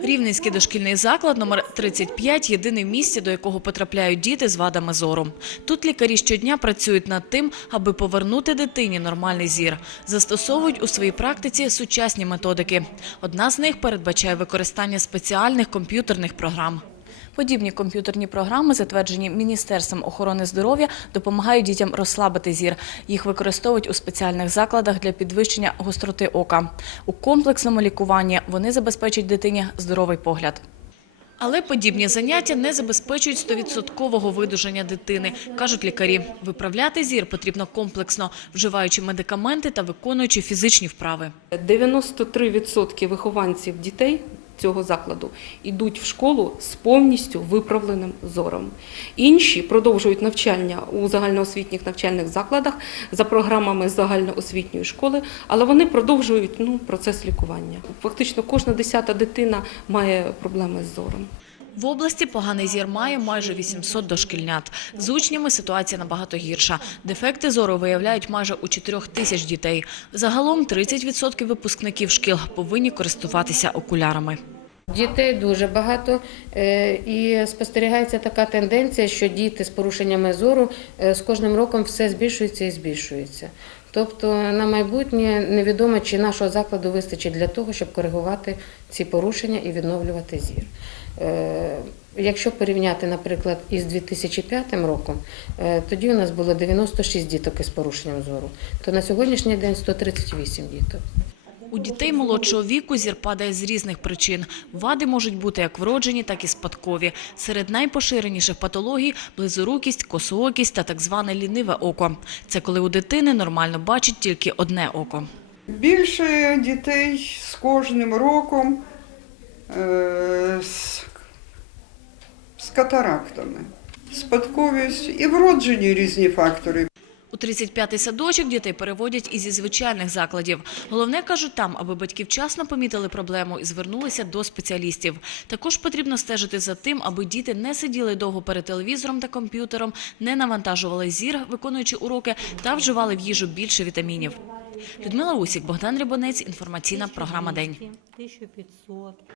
Рівненський дошкільний заклад номер 35 – єдине в місті, до якого потрапляють діти з вадами зору. Тут лікарі щодня працюють над тим, аби повернути дитині нормальний зір. Застосовують у своїй практиці сучасні методики. Одна з них передбачає використання спеціальних комп'ютерних програм. Подібні комп'ютерні програми, затверджені Міністерством охорони здоров'я, допомагають дітям розслабити зір. Їх використовують у спеціальних закладах для підвищення гостроти ока. У комплексному лікуванні вони забезпечать дитині здоровий погляд. Але подібні заняття не забезпечують стовідсоткового видужання дитини, кажуть лікарі. Виправляти зір потрібно комплексно, вживаючи медикаменти та виконуючи фізичні вправи. 93% вихованців дітей цього закладу йдуть в школу з повністю виправленим зором. Інші продовжують навчання у загальноосвітніх навчальних закладах за програмами загальноосвітньої школи, але вони продовжують ну, процес лікування. Фактично кожна десята дитина має проблеми з зором. В області поганий зір має майже 800 дошкільнят. З учнями ситуація набагато гірша. Дефекти зору виявляють майже у 4 тисяч дітей. Загалом 30% випускників шкіл повинні користуватися окулярами. Дітей дуже багато, е, і спостерігається така тенденція, що діти з порушеннями зору е, з кожним роком все збільшується і збільшується. Тобто на майбутнє невідомо, чи нашого закладу вистачить для того, щоб коригувати ці порушення і відновлювати зір. Е, Якщо порівняти, наприклад, із 2005 роком, е, тоді у нас було 96 діток із порушенням зору, то на сьогоднішній день 138 діток. У дітей молодшого віку зір падає з різних причин. Вади можуть бути як вроджені, так і спадкові. Серед найпоширеніших патологій – близорукість, косоокість та так зване ліниве око. Це коли у дитини нормально бачить тільки одне око. Більше дітей з кожним роком е, з, з катарактами, спадковість і вроджені різні фактори. У 35-й садочок дітей переводять і зі звичайних закладів. Головне, кажуть, там, аби батьки вчасно помітили проблему і звернулися до спеціалістів. Також потрібно стежити за тим, аби діти не сиділи довго перед телевізором та комп'ютером, не навантажували зір, виконуючи уроки, та вживали в їжу більше вітамінів. Людмила Усік, Богдан Рябонець, інформаційна програма «День». 1500.